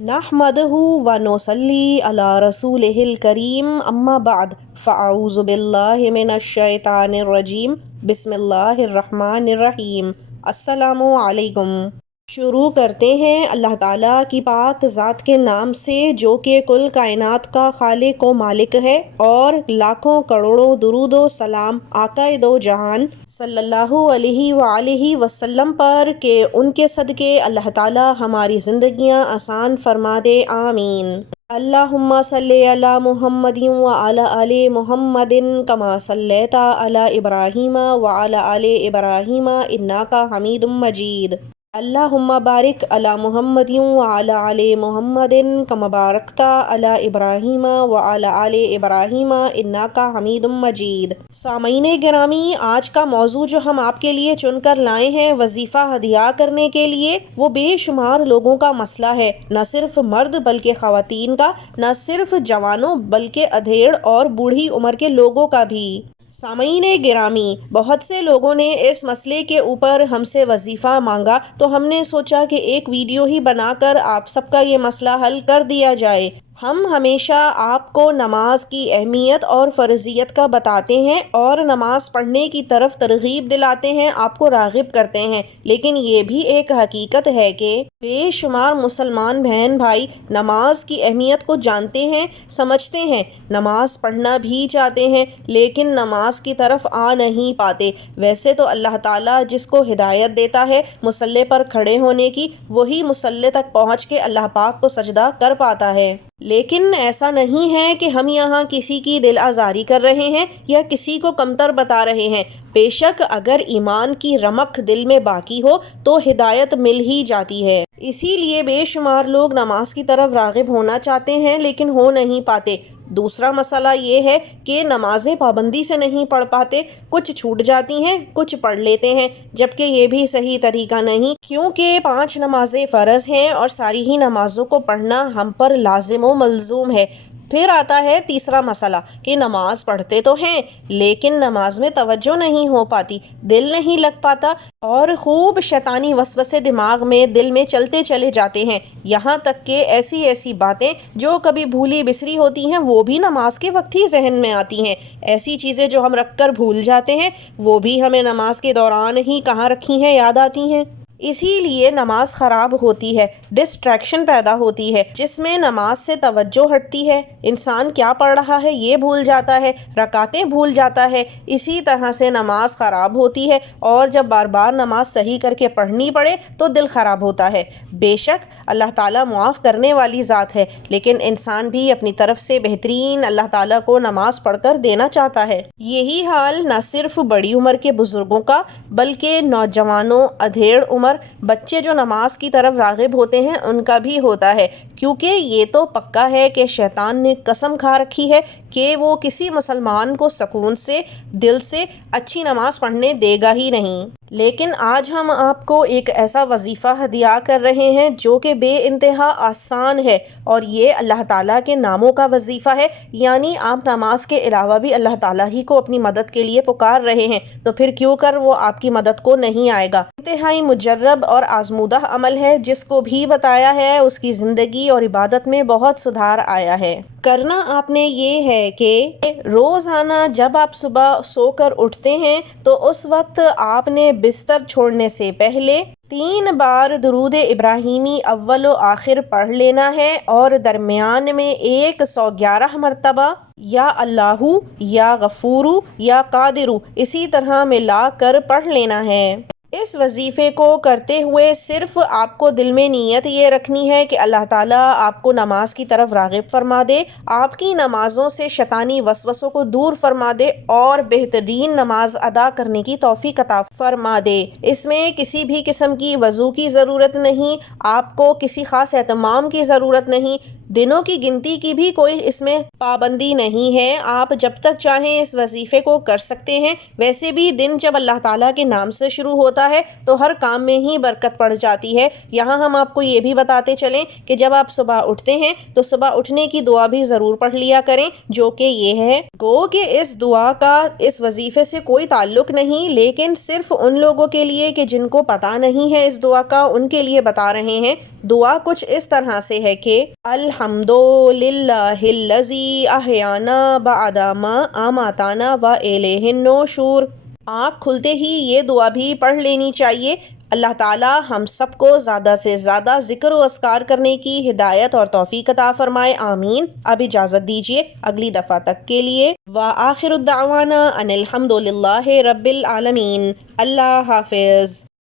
نحمدہ و نصلی علی رسولہ الکریم اما بعد فاعوذ باللہ من الشیطان الرجیم بسم اللہ الرحمن الرحیم۔ السلام علیکم۔ شروع کرتے ہیں اللہ تعالیٰ کی پاک ذات کے نام سے جو کہ کل کائنات کا خالق و مالک ہے، اور لاکھوں کروڑوں درود و سلام آقا دو جہان صلی اللہ علیہ وآلہ وسلم پر کہ ان کے صدقے اللہ تعالیٰ ہماری زندگیاں آسان فرما دے، آمین۔ اللہم صلی علی محمد وعلی آل محمد کما صلیت علی ابراہیم وعلی آل ابراہیم انک حمید مجید۔ اللہم بارک علی محمد وعلی آل محمد کما بارکت علی ابراہیم وعلی آل ابراہیم انک حمید مجید۔ سامعین گرامی، آج کا موضوع جو ہم آپ کے لیے چن کر لائے ہیں وظیفہ ہدیہ کرنے کے لیے، وہ بے شمار لوگوں کا مسئلہ ہے، نہ صرف مرد بلکہ خواتین کا، نہ صرف جوانوں بلکہ ادھیڑ اور بوڑھی عمر کے لوگوں کا بھی۔ سامعین گرامی، بہت سے لوگوں نے اس مسئلے کے اوپر ہم سے وظیفہ مانگا، تو ہم نے سوچا کہ ایک ویڈیو ہی بنا کر آپ سب کا یہ مسئلہ حل کر دیا جائے۔ ہم ہمیشہ آپ کو نماز کی اہمیت اور فرضیت کا بتاتے ہیں اور نماز پڑھنے کی طرف ترغیب دلاتے ہیں، آپ کو راغب کرتے ہیں، لیکن یہ بھی ایک حقیقت ہے کہ بے شمار مسلمان بہن بھائی نماز کی اہمیت کو جانتے ہیں، سمجھتے ہیں، نماز پڑھنا بھی چاہتے ہیں، لیکن نماز کی طرف آ نہیں پاتے۔ ویسے تو اللہ تعالیٰ جس کو ہدایت دیتا ہے مصلی پر کھڑے ہونے کی، وہی مصلی تک پہنچ کے اللہ پاک کو سجدہ کر پاتا ہے۔ لیکن ایسا نہیں ہے کہ ہم یہاں کسی کی دل آزاری کر رہے ہیں یا کسی کو کمتر بتا رہے ہیں۔ بے شک اگر ایمان کی رمق دل میں باقی ہو تو ہدایت مل ہی جاتی ہے۔ اسی لیے بے شمار لوگ نماز کی طرف راغب ہونا چاہتے ہیں لیکن ہو نہیں پاتے۔ دوسرا مسئلہ یہ ہے کہ نمازیں پابندی سے نہیں پڑھ پاتے، کچھ چھوٹ جاتی ہیں، کچھ پڑھ لیتے ہیں، جبکہ یہ بھی صحیح طریقہ نہیں، کیونکہ 5 نمازیں فرض ہیں اور ساری ہی نمازوں کو پڑھنا ہم پر لازم و ملزوم ہے۔ پھر آتا ہے تیسرا مسئلہ کہ نماز پڑھتے تو ہیں لیکن نماز میں توجہ نہیں ہو پاتی، دل نہیں لگ پاتا، اور خوب شیطانی وسوسے دماغ میں دل میں چلتے چلے جاتے ہیں، یہاں تک کہ ایسی باتیں جو کبھی بھولی بسری ہوتی ہیں وہ بھی نماز کے وقت ہی ذہن میں آتی ہیں۔ ایسی چیزیں جو ہم رکھ کر بھول جاتے ہیں وہ بھی ہمیں نماز کے دوران ہی کہاں رکھی ہیں یاد آتی ہیں۔ اسی لیے نماز خراب ہوتی ہے، ڈسٹریکشن پیدا ہوتی ہے، جس میں نماز سے توجہ ہٹتی ہے، انسان کیا پڑھ رہا ہے یہ بھول جاتا ہے، رکعتیں بھول جاتا ہے۔ اسی طرح سے نماز خراب ہوتی ہے، اور جب بار بار نماز صحیح کر کے پڑھنی پڑے تو دل خراب ہوتا ہے۔ بے شک اللہ تعالیٰ معاف کرنے والی ذات ہے، لیکن انسان بھی اپنی طرف سے بہترین اللہ تعالیٰ کو نماز پڑھ کر دینا چاہتا ہے۔ یہی حال نہ صرف بڑی عمر کے بزرگوں کا بلکہ نوجوانوں، ادھیڑ عمر، بچے جو نماز کی طرف راغب ہوتے ہیں ان کا بھی ہوتا ہے، کیونکہ یہ تو پکا ہے کہ شیطان نے قسم کھا رکھی ہے کہ وہ کسی مسلمان کو سکون سے دل سے اچھی نماز پڑھنے دے گا ہی نہیں۔ لیکن آج ہم آپ کو ایک ایسا وظیفہ ہدیہ کر رہے ہیں جو کہ بے انتہا آسان ہے، اور یہ اللہ تعالیٰ کے ناموں کا وظیفہ ہے، یعنی آپ نماز کے علاوہ بھی اللہ تعالیٰ ہی کو اپنی مدد کے لیے پکار رہے ہیں، تو پھر کیوں کر وہ آپ کی مدد کو نہیں آئے گا۔ انتہائی مجرب اور آزمودہ عمل ہے، جس کو بھی بتایا ہے اس کی زندگی اور عبادت میں بہت سدھار آیا ہے۔ کرنا آپ نے یہ ہے کہ روزانہ جب آپ صبح سو کر اٹھتے ہیں تو اس وقت آپ نے بستر چھوڑنے سے پہلے 3 بار درود ابراہیمی اول و آخر پڑھ لینا ہے، اور درمیان میں 111 مرتبہ یا اللہ یا غفور یا قادر اسی طرح ملا کر پڑھ لینا ہے۔ اس وظیفے کو کرتے ہوئے صرف آپ کو دل میں نیت یہ رکھنی ہے کہ اللہ تعالیٰ آپ کو نماز کی طرف راغب فرما دے، آپ کی نمازوں سے شیطانی وسوسوں کو دور فرما دے اور بہترین نماز ادا کرنے کی توفیق عطا فرما دے۔ اس میں کسی بھی قسم کی وضو کی ضرورت نہیں، آپ کو کسی خاص اہتمام کی ضرورت نہیں، دنوں کی گنتی کی بھی کوئی اس میں پابندی نہیں ہے، آپ جب تک چاہیں اس وظیفے کو کر سکتے ہیں۔ ویسے بھی دن جب اللہ تعالیٰ کے نام سے شروع ہوتا ہے تو ہر کام میں ہی برکت پڑ جاتی ہے۔ یہاں ہم آپ کو یہ بھی بتاتے چلیں کہ جب آپ صبح اٹھتے ہیں تو صبح اٹھنے کی دعا بھی ضرور پڑھ لیا کریں، جو کہ یہ ہے، گو کہ اس دعا کا اس وظیفے سے کوئی تعلق نہیں، لیکن صرف ان لوگوں کے لیے کہ جن کو پتہ نہیں ہے اس دعا کا، ان کے لیے بتا رہے ہیں۔ دعا کچھ اس طرح سے ہے کہ الحمدللہ الذی احیانا بعد ما اماتانا والیہ النشور۔ آنکھ کھلتے ہی یہ دعا بھی پڑھ لینی چاہیے۔ اللہ تعالی ہم سب کو زیادہ سے زیادہ ذکر و اذکار کرنے کی ہدایت اور توفیق عطا فرمائے، آمین۔ اب اجازت دیجیے اگلی دفعہ تک کے لیے وآخر الدعوانا ان الحمد للہ رب العالمین۔ اللہ حافظ۔